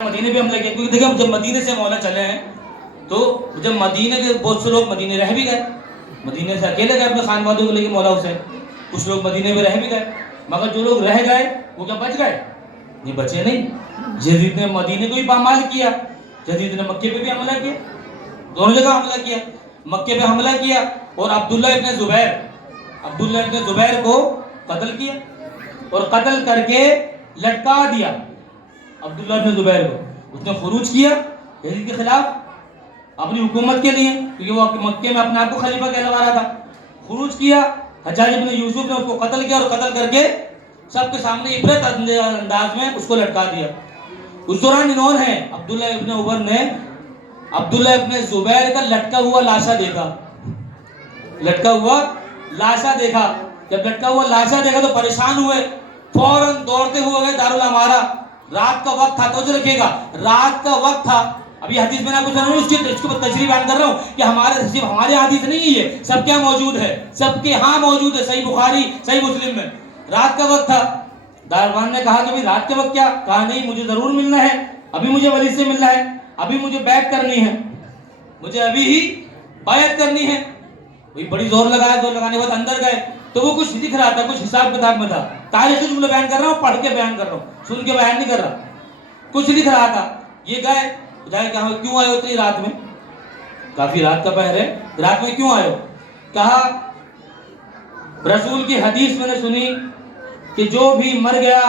مدینے پہ حملہ کیا، کیونکہ دیکھیں جب مدینے سے مولا چلے ہیں تو جب مدینے کے بہت سے لوگ مدینے رہ بھی گئے، مدینے سے اکیلے گئے اپنے خانوادوں کو لے کے مولا حسین، کچھ لوگ مدینے میں رہ بھی گئے، مگر جو لوگ رہ گئے وہ کیا بچ گئے؟ یہ بچے نہیں۔ یزید نے مدینے کو بھی پامال کیا، یزید نے مکے پہ بھی حملہ کیا، دونوں جگہ حملہ کیا، مکے پہ حملہ کیا اور عبداللہ ابن زبیر کو قتل کیا اور قتل کر کے لٹکا دیا عبداللہ ابن زبیر کو۔ اس نے خروج کیا یزید کے خلاف اپنی حکومت کے لیے، کیونکہ وہ مکے میں اپنے آپ کو خلیفہ کہلوا رہا تھا، خروج کیا، حجاج ابن یوسف نے اس کو قتل کیا اور قتل کر کے سب کے سامنے عبرت انداز میں اس کو لٹکا دیا۔ اس دوران انہوں نے عبداللہ ابن عمر نے عبداللہ ابن زبیر کا لٹکا ہوا لاشا دیکھا، جب لٹکا ہوا لاشا دیکھا تو پریشان ہوئے، فوراً دوڑتے ہوئے گئے دارالامارہ۔ رات کا وقت تھا، توجہ رکھیے گا، رات کا وقت تھا۔ اب یہ حدیث میں نے آپ کو سنا اس کی تشریح بیان کر رہا ہوں کہ ہمارے حدیث نہیں ہے یہ، سب کے ہاں موجود ہے، سب کے ہاں موجود ہے، صحیح بخاری صحیح مسلم میں۔ رات کا وقت تھا، داروان نے کہا کہ بھئی رات کے وقت کیا؟ کہا نہیں، مجھے ضرور ملنا ہے، ابھی مجھے ولی سے ملنا ہے، ابھی مجھے بیعت کرنی ہے، مجھے ابھی ہی بیعت کرنی ہے۔ بڑی زور لگایا، زور لگانے کے بعد اندر گئے تو وہ کچھ لکھ رہا تھا، کچھ حساب کتاب میں تھا۔ تاریخی جملہ بیان کر رہا ہوں، پڑھ کے بیان کر رہا ہوں، سن کے بیان نہیں کر رہا، کچھ لکھ رہا تھا۔ یہ گئے کہا کیوں آئے ہو اتنی رات میں؟ کافی رات کا پہر ہے، رات میں کیوں آئے ہو؟ کہا رسول کی حدیث میں نے سنی کہ جو بھی مر گیا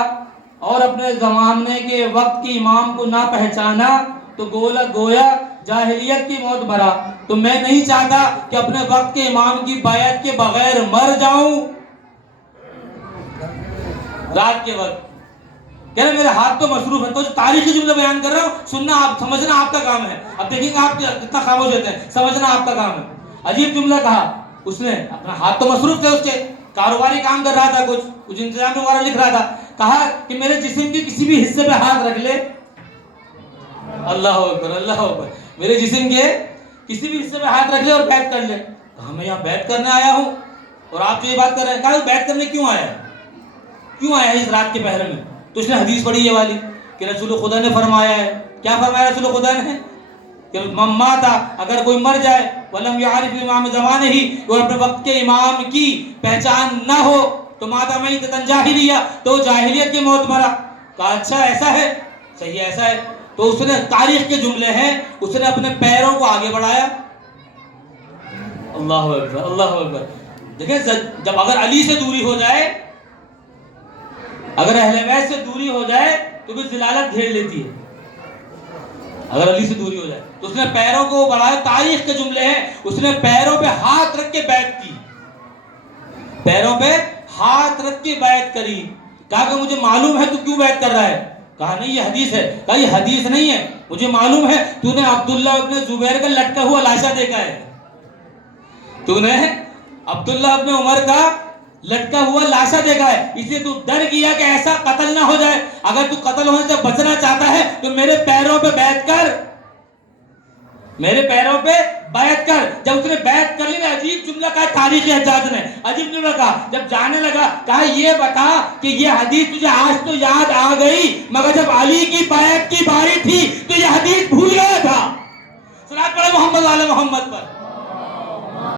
اور اپنے زمانے کے وقت کی امام کو نہ پہچانا تو گویا جاہلیت کی موت مرا، تو میں نہیں چاہتا کہ اپنے وقت کے امام کی بیعت کے بغیر مر جاؤں۔ رات کے وقت کہہ رہے میرے ہاتھ تو مصروف ہے، تو تاریخی جملہ بیان کر رہا ہوں، سننا آپ، سمجھنا آپ کا کام ہے۔ اب دیکھیں گے آپ کتنا خاموش ہوتے ہیں، سمجھنا آپ کا کام ہے۔ عجیب جملہ کہا اس نے، اپنا ہاتھ تو مصروف تھے، اس کے کاروباری کام کر رہا تھا، کچھ انتظام وغیرہ لکھ رہا تھا۔ کہا کہ میرے جسم کے کسی بھی حصے پہ ہاتھ رکھ لے، اللہ اکبر اللہ اکبر، میرے جسم کے کسی بھی حصے پہ ہاتھ رکھ لے اور بیعت کر لے۔ کہا میں یہاں بیعت کرنے آیا ہوں اور آپ جو یہ بات کر رہے ہیں، کہا بیعت کرنے کیوں آیا ہے؟ کیوں آیا ہے اس رات کے پہر میں؟ تو اس نے حدیث پڑھی یہ والی کہ رسول خدا نے فرمایا ہے، کیا فرمایا رسول خدا نے؟ کہ ماتا، اگر کوئی مر جائے ولم یعرف امام زمانہ ہی، اور اپنے وقت کے امام کی پہچان نہ ہو تو ماتا میتۃ جاہلیہ، تو جاہلیت کی موت مرا۔ کہا اچھا ایسا ہے، صحیح ایسا ہے۔ تو اس نے تاریخ کے جملے ہیں، اس نے اپنے پیروں کو آگے بڑھایا۔ اللہ اکبر اللہ اکبر۔ دیکھیں جب اگر علی سے دوری ہو جائے، اگر اہل بیت سے دوری ہو جائے تو پھر ضلالت گھیر لیتی ہے۔ اگر علی سے دوری ہو جائے تو اس نے پیروں کو بڑھایا، تاریخ کے جملے ہیں، اس نے پیروں پہ ہاتھ رکھ کے بیعت کی، پیروں پہ ہاتھ رکھ کے بیعت کری۔ کہا کہ مجھے معلوم ہے تو کیوں بیعت کر رہا ہے؟ کہا نہیں یہ حدیث ہے۔ کہا یہ حدیث نہیں ہے، مجھے معلوم ہے تو نے عبداللہ ابن زبیر کا لٹکا ہوا لاشا دیکھا ہے، تو نے عبداللہ ابن عمر کا لٹکا ہوا لاشا دیکھا ہے، اس لیے تو ڈر گیا کہ ایسا قتل نہ ہو جائے۔ اگر تو قتل ہونے سے بچنا چاہتا ہے تو میرے پیروں پہ بیعت کر، میرے پیروں پہ بیعت کر۔ جب اس نے بیعت کر لی نا، عجیب جملہ کہا تاریخی حجاج نے، عجیب جملہ کہا، جب جانے لگا کہا یہ بتا کہ یہ حدیث تجھے آج تو یاد آ گئی، مگر جب علی کی بیعت کی باری تھی تو یہ حدیث بھول گیا تھا۔ صلوات پڑھے محمد علی محمد پر۔